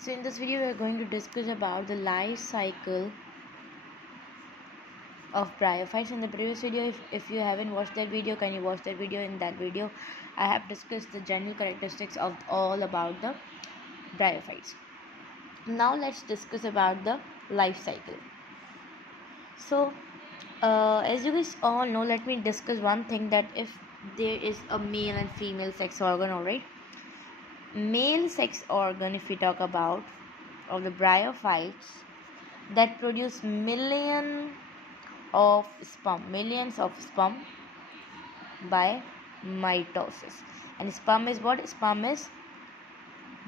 So in this video we are going to discuss about the life cycle of bryophytes. In the previous video, if you haven't watched that video, can you watch that video? In that video I have discussed the general characteristics of all about the bryophytes. Now let's discuss about the life cycle. So as you guys all know, let me discuss one thing, that if there is a male and female sex organ, alright, male sex organ, if we talk about of the bryophytes, that produce millions of sperm by mitosis. And sperm is what? Sperm is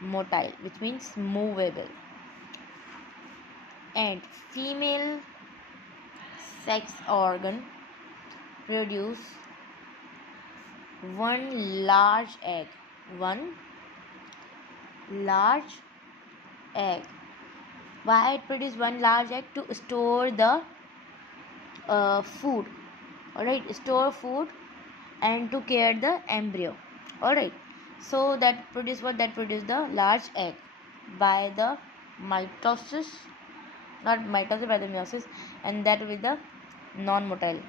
motile, which means movable. And female sex organ produce one large egg. Why it produce one large egg? To store the food. Alright, store food and to care the embryo. Alright, so that produce what? That produce the large egg by the mitosis, not mitosis, by the meiosis, and that with the non-motile.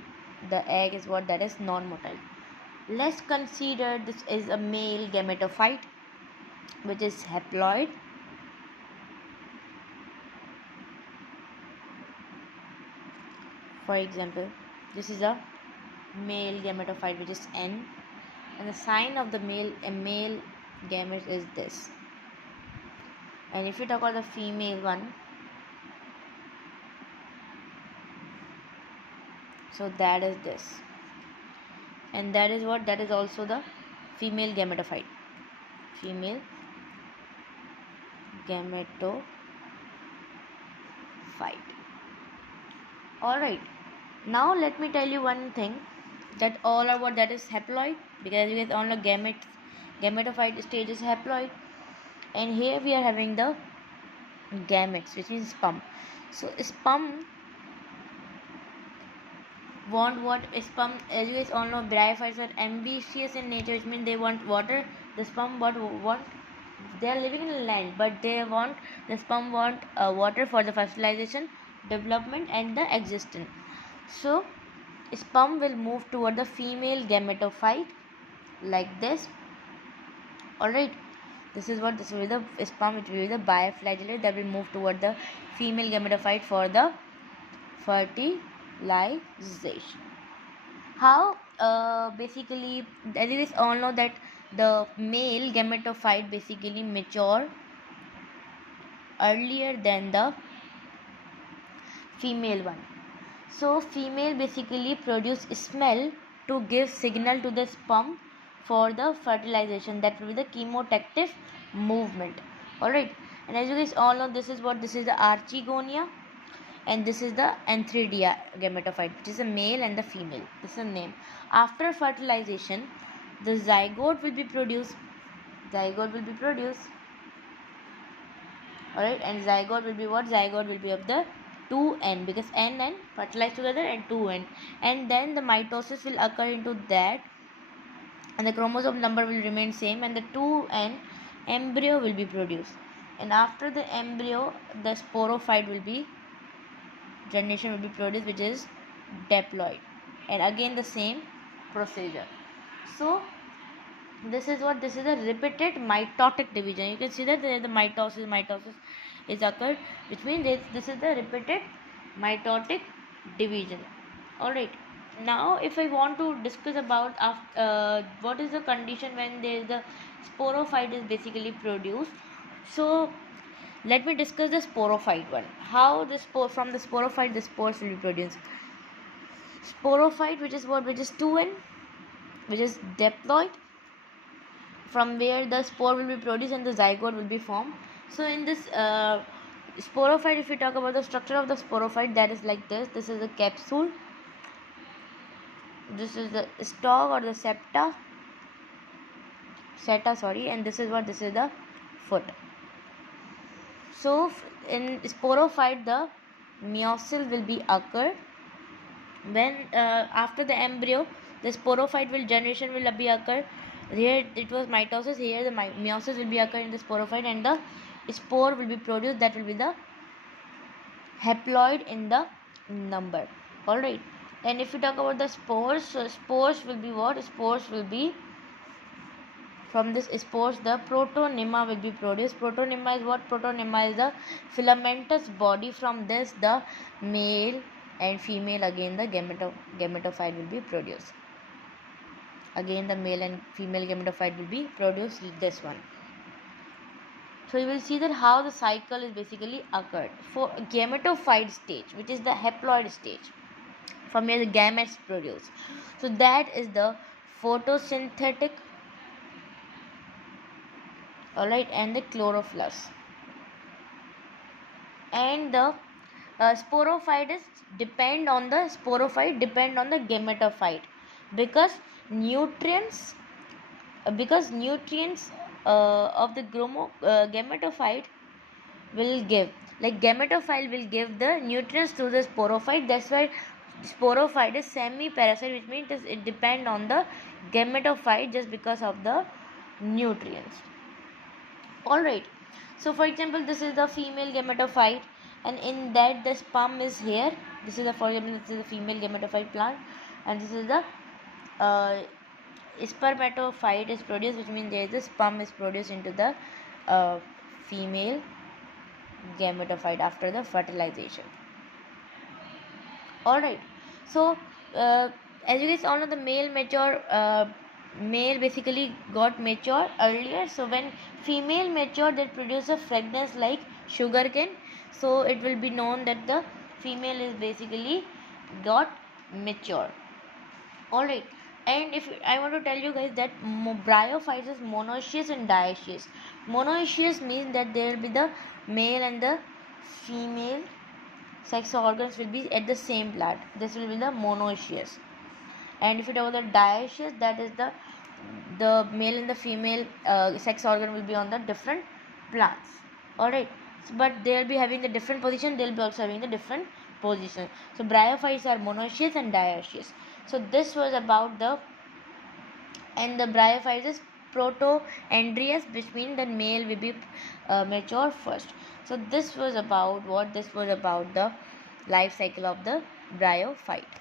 The egg is what? That is non-motile. Let's consider this is a male gametophyte which is haploid. For example, this is a male gametophyte which is N, and the sign of the male gamete is this. And if you talk about the female one, so that is this, and that is what? That is also the female gametophyte. Alright, now let me tell you one thing, that all are what? That is haploid, because you guys all know gametophyte stage is haploid, and here we are having the gametes, which means sperm. So sperm want what? Sperm, as you guys all know, bryophytes are ambitious in nature, which means they want water. The sperm want they are living in land, but the sperm want water for the fertilization, development, and the existence. So sperm will move toward the female gametophyte like this. Alright, this will be the sperm, which will be the bioflagellate, that will move toward the female gametophyte for the fertilization. How? Basically, as you guys all know, that the male gametophyte basically mature earlier than the female one. So female basically produce smell to give signal to the sperm for the fertilization. That will be the chemotactic movement. Alright, and as you guys all know, this is the archegonia, and this is the antheridia gametophyte, which is a male and the female. This is the name. After fertilization, the zygote will be produced. Alright, and zygote will be what? Zygote will be of the 2N, because N fertilize together, and 2N, and then the mitosis will occur into that, and the chromosome number will remain same, and the 2N embryo will be produced. And after the embryo, the sporophyte will be generation will be produced, which is diploid, and again the same procedure. So this is what? This is a repeated mitotic division. You can see that the mitosis is occurred, which means this is the repeated mitotic division. Alright, now if I want to discuss about what is the condition when there is the sporophyte is basically produced. So let me discuss the sporophyte one. How the from the sporophyte the spores will be produced. Sporophyte, which is what? Which is 2N, which is diploid, from where the spore will be produced and the zygote will be formed. So in this sporophyte, if we talk about the structure of the sporophyte, that is like this. This is the capsule, this is the stalk or the seta, and this is what? This is the foot. So in sporophyte, the meiosis will be occurred. When after the embryo, the sporophyte generation will be occur. Here it was mitosis, here the meiosis will be occur in the sporophyte, and the spore will be produced, that will be the haploid in the number. Alright, and if you talk about the spores, so spores will be what? Spores will be, from this spores the protonema will be produced. Protonema is what? Protonema is the filamentous body. From this the male and female, again the gametophyte will be produced. Again the male and female gametophyte will be produced with this one. So you will see that how the cycle is basically occurred. For gametophyte stage, which is the haploid stage, from here the gametes produced. So that is the photosynthetic, alright, and the chlorophyllus. And the sporophytes depend on the gametophyte, because nutrients of the gametophyte will give, like gametophyte will give the nutrients to the sporophyte. That's why sporophyte is semi-parasite, which means it depend on the gametophyte just because of the nutrients. Alright, so for example, this is the female gametophyte, and in that the sperm is here. This is the, for example, this is the female gametophyte plant, and this is the spermatophyte is produced, which means there is the sperm is produced into the female gametophyte after the fertilization. Alright, so as you guys all know, the male basically got mature earlier. So when female mature, they produce a fragrance like sugarcane. So it will be known that the female is basically got mature. Alright, and if I want to tell you guys that bryophytes is monoecious and dioecious. Monoecious means that there will be the male and the female sex organs will be at the same plant. This will be the monoecious. And if you talk about the dioecious, that is the male and the female sex organ will be on the different plants. Alright, so, but they will be having the different position, they will be also having the different position. So bryophytes are monoecious and dioecious. So this was about the bryophytes is protoandrous, which means that male will be mature first. So this was about what? This was about the life cycle of the bryophyte.